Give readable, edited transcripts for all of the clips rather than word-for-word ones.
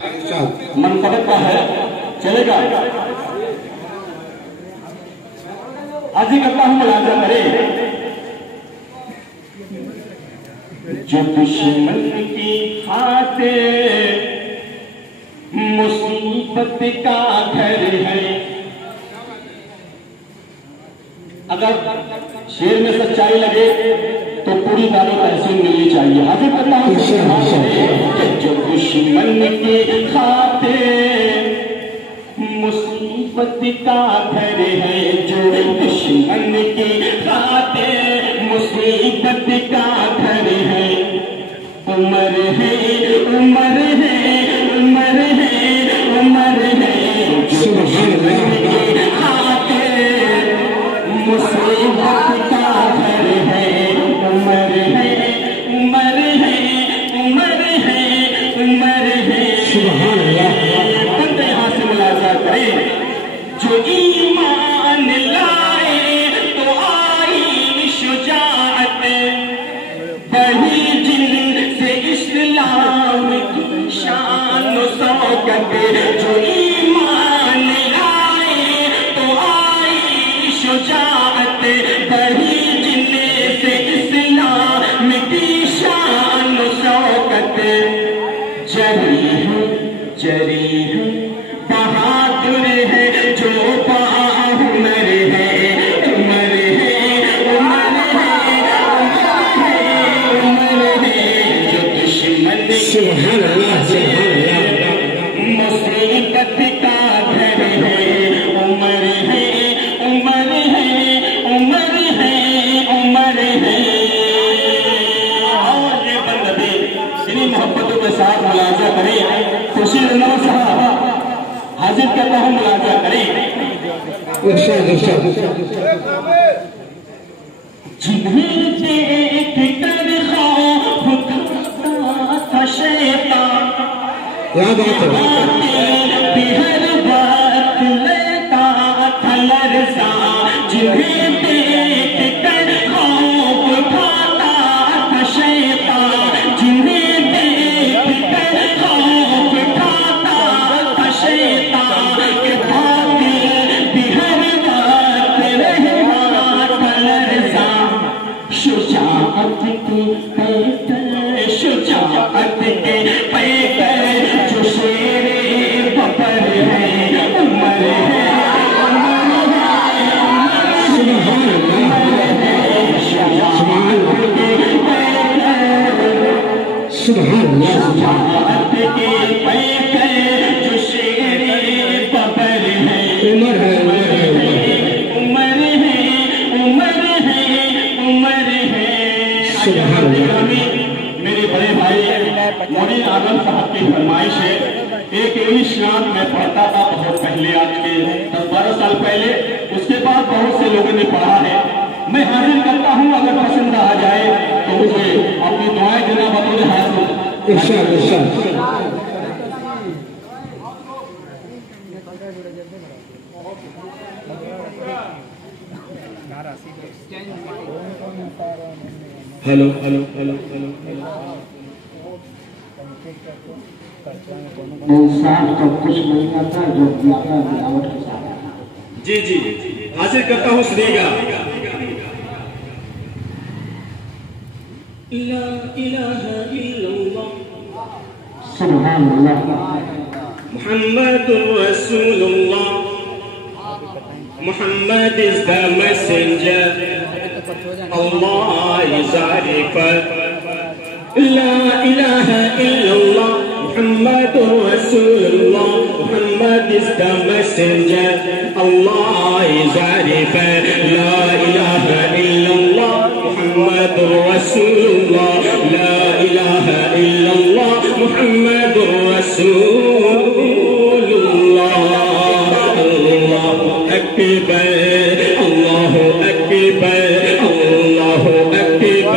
मनकबत का है, चलेगा। आज ही करता हूं मुलाजा करे, जो दुश्मन की खातिर मुसीबत का घर है। अगर शेर में सच्चाई लगे तो पूरी दानी तहसीन मिलनी चाहिए। हाजिर करता हूं जो दुश्मन की खातिर मुसीबत का घर है, जो दुश्मन की खातिर मुसीबत का घर है। उमर है उमर है उमर है उमर है, जो दुश्मन की खातिर मुसीबत का घर है। उमर है उमर है उमर है उमर है। बंदे यहाँ से मुलाजा करें, जो ईमान लाए तो आई शुजाअत, बढ़ी जिनसे इस्लाम की शान शौकत। जो ईमान लाए तो आई शुजाअत, बढ़ी जिनसे इस्लाम की शान शौकत। जरी है बहादुर है, जो बाहुनर है। उमर है उमर है उमर है, जो दुश्मन मुसीबत का घर है। उमर है उमर है उमर है उमर है। और ये बंदे इन्हीं मोहब्बतों के साथ मुलाजा करें। खुशी साहब हाजिर करता हूं, मुलाजा करें। जिन्हें देख कर खौफ खाता था शैतान, हर बात लेता था लरज़ा। जिन्हें देख कर खौफ खाता था शैतान, जिन्हें देख कर खौफ खाता था शैतान, के बातिल भी हर बात रहता था लरज़ा। शुजाअत के पैकर शुजाअत के पैकर, जो शेरे बबर है। उमर है उमर है शुजाअत के पैकर, शुजाअत के पैकर, जो शेरे बबर है। उमर है उमर है उमर है उमर है। मेरे बड़े भाई मोनी आजम साहब की फरमाइश है। एक इंग्लिश नाम मैं पढ़ता था बहुत पहले, आज के 10-12 साल पहले। उसके बाद बहुत से लोगों ने पढ़ा है। मैं हाजिर करता हूँ, अगर पसंद आ जाए तो मुझे अपनी दुआएं देना बतौर हाजिर। Hello hello hello hello hello. इंसान को कुछ नहीं आता जो गिरावट के साथ। जी जी हाजिर करता हूँ, सुनिएगा। ला इलाहा इल्लल्लाह सुभान अल्लाह मुहम्मदुर रसूलुल्लाह, Muhammad is the messenger, Allah is our refer. La ilaha illallah Muhammadur Rasulullah, Muhammad is the messenger, Allah is our refer. La ilaha illallah Muhammadur Rasulullah, La ilaha illallah Muhammadur Rasulullah. Allahu Akbar, Allahu Akbar,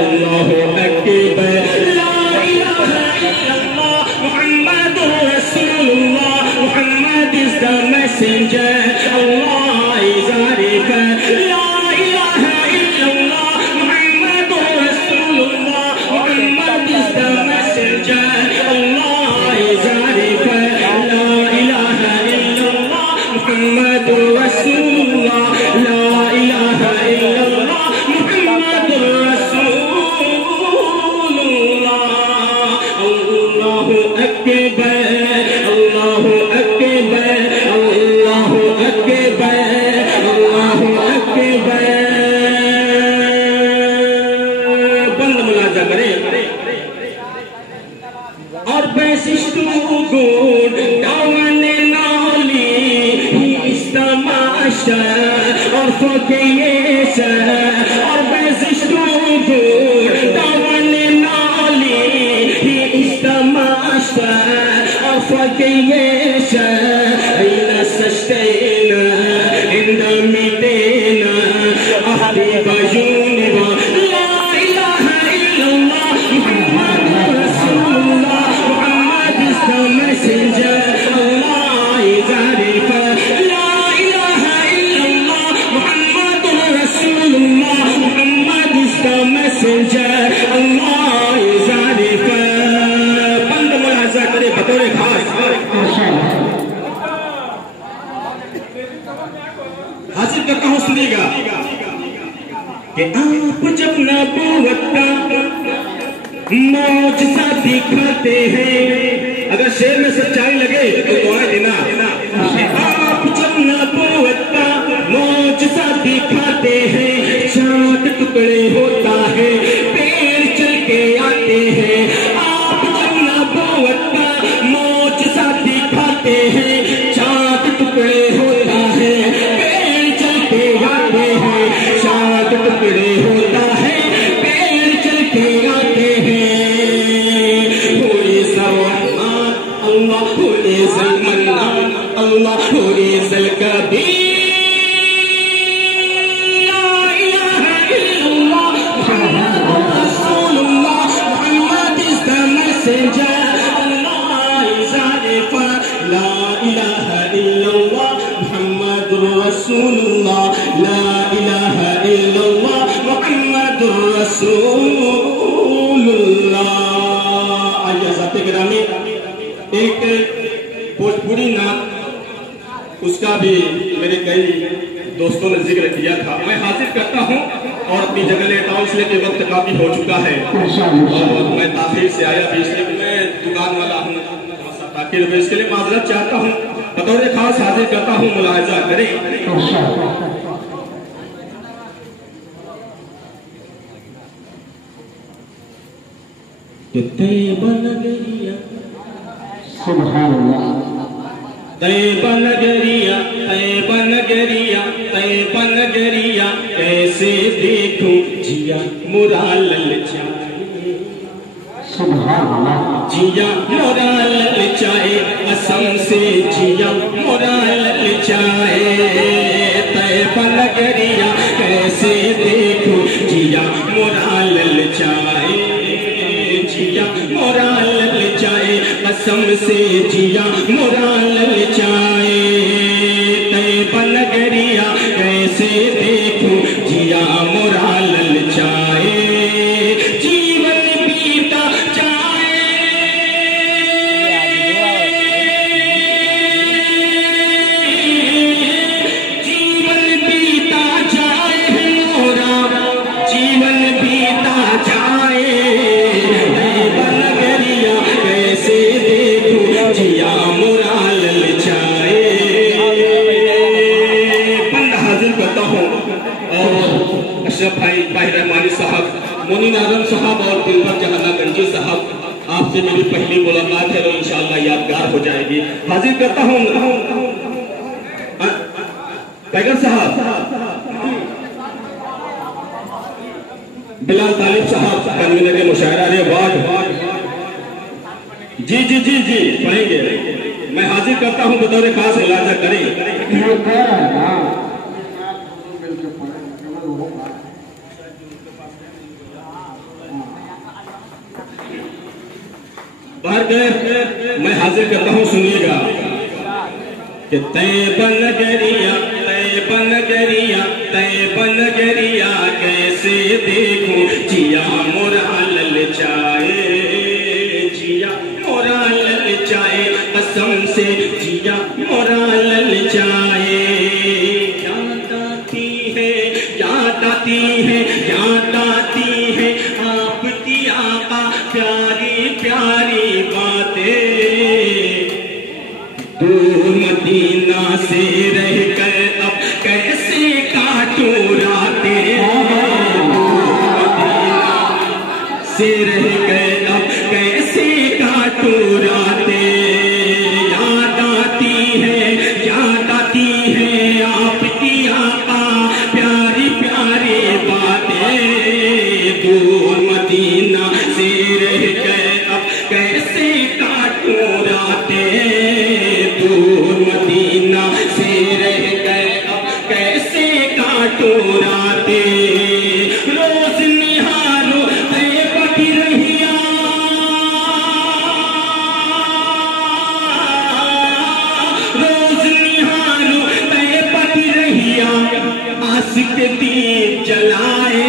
Allahu Akbar. La ilaha illallah Muhammadur Rasulullah, Muhammad is the messenger, Allah is our refer. La ilaha illallah Muhammadur Rasulullah, Muhammad is the messenger, Allah is अल्लाहु अकबर, अल्लाहु अकबर, अल्लाहु अकबर, अल्लाहु अकबर। बंद मुलाजा करे और बैसिष्टों गुण गावन नाली इस्तमाशा और फकीयेश और बैसिष्टों गुण गावन नाली इस्तमाशा और फकीयेश ऐना सस्तेना इंदमितेना अहदी बजूनिवा ला इलाहा इल्लल्लाह मुहम्मदुर रसूलुल्लाह Muhammad is the messenger Allah is arifa la ilaha illallah muhammadur rasulullah muhammad is the messenger Allah is arifa। बंद मुलाजा करे बतौर खास हासिल करता हूँ, सुनिएगा कि आप जब नबूवत का मौजज़ा दिखाते हैं, अगर शेर में सच्चाई लगे तो दुआएं देना। आप जब नबूवत का मौजज़ा दिखाते हैं, चांद टुकड़े होता है, पेड़ चल के आते हैं। आप जब नबूवत का मौजज़ा दिखाते हैं, चांद टुकड़े होता है, पेड़ चल के आते हैं। चांद टुकड़े होता है, पेड़ चल के आते हैं। Allah who is al-Mannan, Allah who is al-Kabir, la ilaha illallah Muhammadur Rasulullah, Muhammad is the messenger, Allah is arifa, la ilaha illallah Muhammadur Rasulullah, la ilaha illallah Muhammadur Rasulullah। आइए ज़ाते गिरामी, एक भोजपुरी नाम उसका भी मेरे कई दोस्तों ने जिक्र किया था, मैं हासिल करता हूं और अपनी जगह लेता हूं, इसलिए कि वक्त काफी हो चुका है और मैं ताखीर से आया भी, इसलिए मैं दुकान वाला हूं, ताखीर में इसके लिए माजरत चाहता हूं, बतौर खास हासिल करता हूं, मुलाहिजा करें। तैयबा नगरिया सुभान अल्लाह, तैयबा नगरिया, तैयबा नगरिया, तैयबा नगरिया, कैसे देखूं जिया मुरा ललचाए, सुभान अल्लाह, जिया मुरा ललचाए, कसम से जिया मुरा ललचाए। तैयबा नगरिया कैसे देखूं जिया मुरा ललचाए, जिया मोरा ललचाए, कसम से जिया मोरा ललचाए। तैयबा नगरिया कैसे देखूं जिया मोरा ललचाए, जीवन बीता जाए, जीवन बीता जाए मोरा, जीवन बीता जाए। जिया मुरा ललचाए। बंद हाजिर करता हूँ और अशरफ भाई ताहिर रहमानी साहब, मोनीन आजम साहब और दिलबर जहाना गंजी साहब, आपसे मेरी पहली मुलाकात है और इंशाअल्लाह यादगार हो जाएगी। हाजिर करता हूँ टाइगर साहब, बिलाल तालिब साहब, कन्वीनर के मुशायरा वार्ड, जी जी जी जी पढ़ेंगे। मैं हाजिर करता हूं, बतौर खास मुलाजा करें। बाहर गए, मैं हाजिर करता हूं, सुनिएगा कि तैयबा नगरिया, तैयबा नगरिया, तैयबा नगरिया कैसे देखूं जिया मोरा ललचाए, जिया मोरा ललचाए, कसम से जिया मोरा ललचाए। याद आती है, याद आती है, याद आती है आपकी आका प्यारी प्यारी बातें, इश्क दीप जलाए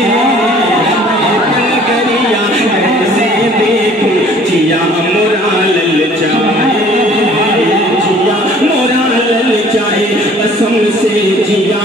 नगरिया ऐसे देखो जिया मोरा ललचाए जिया मोरा ललचाए कसम से जिया